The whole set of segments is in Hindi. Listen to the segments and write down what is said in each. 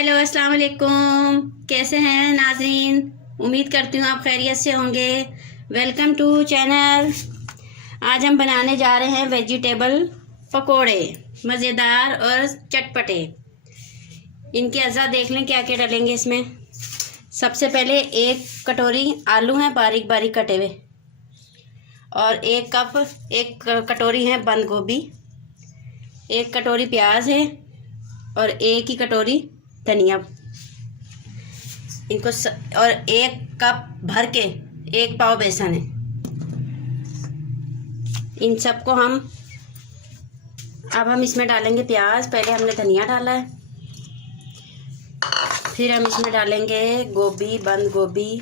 हेलो अस्सलाम वालेकुम। कैसे हैं नाज़रीन? उम्मीद करती हूँ आप खैरियत से होंगे। Welcome to channel. आज हम बनाने जा रहे हैं वेजिटेबल पकोड़े, मज़ेदार और चटपटे। इनके अज़ा देख लें क्या क्या डालेंगे इसमें। सबसे पहले एक कटोरी आलू हैं बारीक बारीक कटे हुए, और एक कटोरी है बंद गोभी, एक कटोरी प्याज है, और एक ही कटोरी धनिया। और एक कप भर के 1 पाव बेसन है। इन सबको अब हम इसमें डालेंगे प्याज। पहले हमने धनिया डाला है, फिर हम इसमें डालेंगे गोभी, बंद गोभी,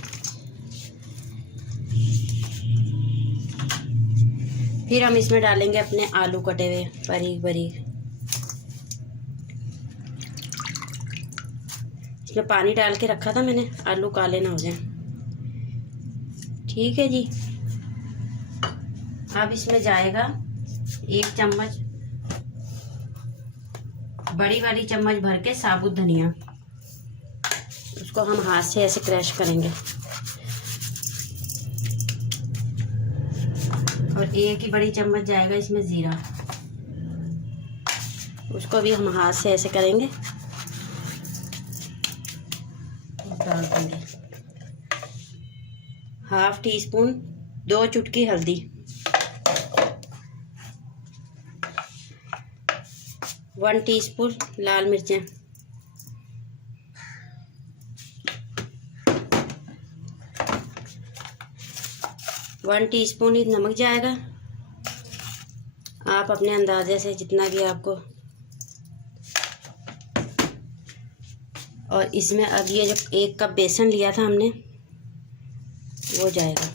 फिर हम इसमें डालेंगे अपने आलू कटे हुए बारीक बारीक। इसमें पानी डाल के रखा था मैंने, आलू काले ना हो जाए। ठीक है जी। अब इसमें जाएगा 1 चम्मच, बड़ी वाली चम्मच भर के साबुत धनिया। उसको हम हाथ से ऐसे क्रश करेंगे। और 1 ही बड़ी चम्मच जाएगा इसमें जीरा। उसको भी हम हाथ से ऐसे करेंगे, डाल देंगे। 1/2 टीस्पून, 2 चुटकी हल्दी, 1 टीस्पून लाल मिर्चें, 1 टीस्पून ही नमक जाएगा। आप अपने अंदाजे से जितना भी आपको। और इसमें अब ये जो 1 कप बेसन लिया था हमने, वो जाएगा।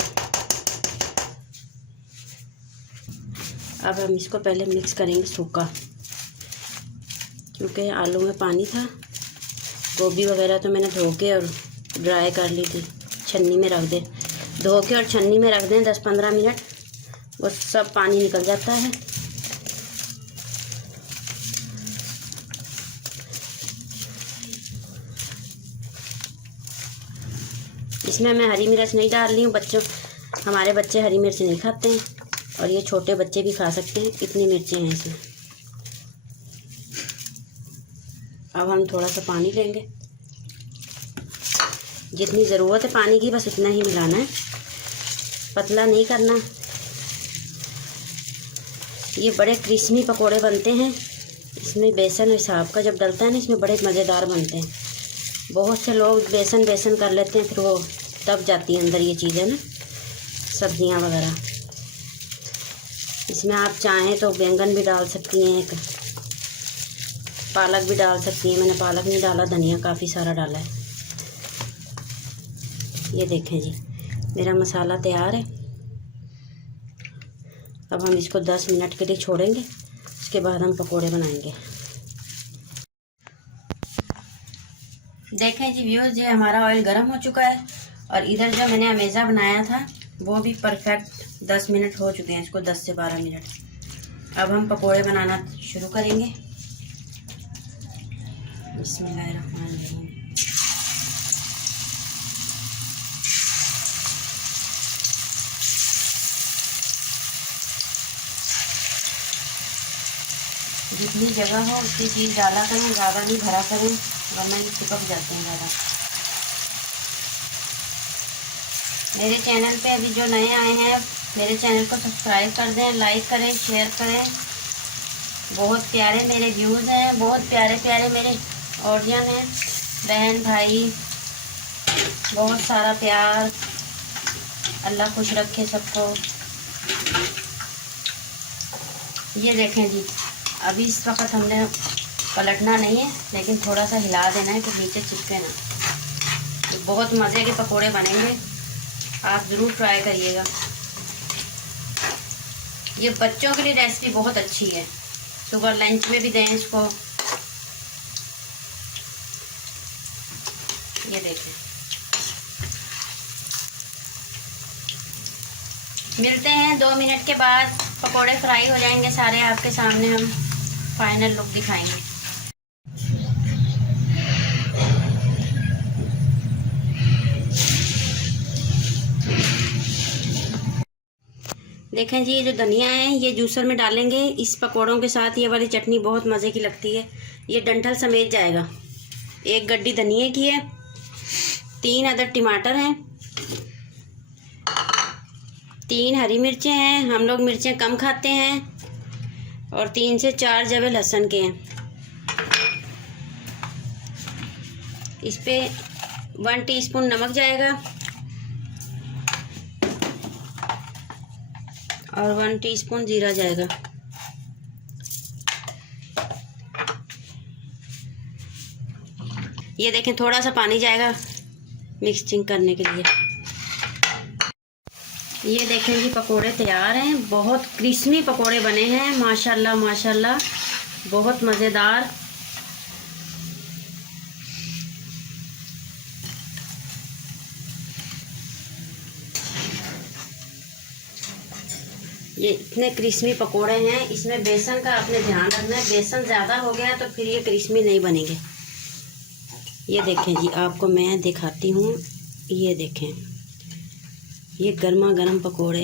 अब हम इसको पहले मिक्स करेंगे सूखा, क्योंकि आलू में पानी था। गोभी वगैरह तो मैंने धो के और ड्राई कर ली थी, छन्नी में रख दें। धो के और छन्नी में रख दें 10-15 मिनट, वो सब पानी निकल जाता है। इसमें मैं हरी मिर्च नहीं डाल रही हूँ। हमारे बच्चे हरी मिर्च नहीं खाते हैं, और ये छोटे बच्चे भी खा सकते हैं। इतनी मिर्चें हैं इसमें। अब हम थोड़ा सा पानी लेंगे, जितनी ज़रूरत है पानी की, बस उतना ही मिलाना है, पतला नहीं करना। ये बड़े क्रिस्पी पकोड़े बनते हैं। इसमें बेसन हिसाब का जब डलता है ना, इसमें बड़े मज़ेदार बनते हैं। बहुत से लोग बेसन कर लेते हैं, फिर वो दब जाती हैं अंदर ये चीज़ें ना, सब्जियां वगैरह। इसमें आप चाहें तो बैंगन भी डाल सकती हैं, एक पालक भी डाल सकती हैं। मैंने पालक नहीं डाला, धनिया काफ़ी सारा डाला है। ये देखें जी, मेरा मसाला तैयार है। अब हम इसको 10 मिनट के लिए छोड़ेंगे, उसके बाद हम पकोड़े बनाएंगे। देखें जी व्यूअर्स, ये हमारा ऑयल गर्म हो चुका है, और इधर जो मैंने अमेज़ा बनाया था वो भी परफेक्ट 10 मिनट हो चुके हैं, इसको 10 से 12 मिनट। अब हम पकोड़े बनाना शुरू करेंगे। बिस्मिल्लाहिर्रहमानिर्रहीम। जितनी जगह हो उतनी चीज़ डाला करें, ज़्यादा नहीं भरा करें, वरना ये चिपक जाते हैं ज़्यादा। मेरे चैनल पे अभी जो नए आए हैं, मेरे चैनल को सब्सक्राइब कर दें, लाइक करें, शेयर करें। बहुत प्यारे मेरे व्यूज़ हैं, बहुत प्यारे प्यारे मेरे ऑडियंस हैं, बहन भाई। बहुत सारा प्यार, अल्लाह खुश रखे सबको। ये देखें जी, अभी इस वक्त हमने पलटना नहीं है, लेकिन थोड़ा सा हिला देना है कि नीचे चिपके ना। तो बहुत मज़े के पकोड़े बनेंगे, आप ज़रूर ट्राई करिएगा। ये बच्चों के लिए रेसिपी बहुत अच्छी है, सुबह लंच में भी दें इसको। ये देखें, मिलते हैं 2 मिनट के बाद। पकोड़े फ्राई हो जाएंगे सारे, आपके सामने हम फाइनल लुक दिखाएंगे। देखें जी, ये जो धनिया है ये जूसर में डालेंगे। इस पकौड़ों के साथ ये वाली चटनी बहुत मज़े की लगती है। ये डंठल समेत जाएगा। 1 गड्डी धनिए की है, 3 अदद टमाटर हैं, 3 हरी मिर्चें हैं, हम लोग मिर्चें कम खाते हैं, और 3 से 4 जवे लहसुन के हैं। इस पे 1 टीस्पून नमक जाएगा और 1 टीस्पून जीरा जाएगा। ये देखें, थोड़ा सा पानी जाएगा मिक्सिंग करने के लिए। ये देखें जी, पकोड़े तैयार हैं। बहुत क्रिस्पी पकोड़े बने हैं, माशाल्लाह माशाल्लाह, बहुत मज़ेदार। ये इतने क्रिस्पी पकोड़े हैं। इसमें बेसन का आपने ध्यान रखना है, बेसन ज़्यादा हो गया तो फिर ये क्रिस्पी नहीं बनेंगे। ये देखें जी, आपको मैं दिखाती हूँ। ये देखें, ये गर्मा गर्म पकोड़े,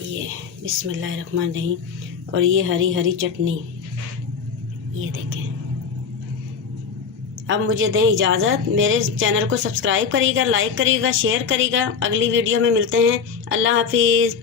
ये बिस्मिल्लाहिर्रहमानिर्रहीम, और ये हरी हरी चटनी। ये देखें। अब मुझे दें इजाज़त। मेरे चैनल को सब्सक्राइब करिएगा, लाइक करिएगा, शेयर करिएगा। अगली वीडियो में मिलते हैं। अल्लाह हाफिज़।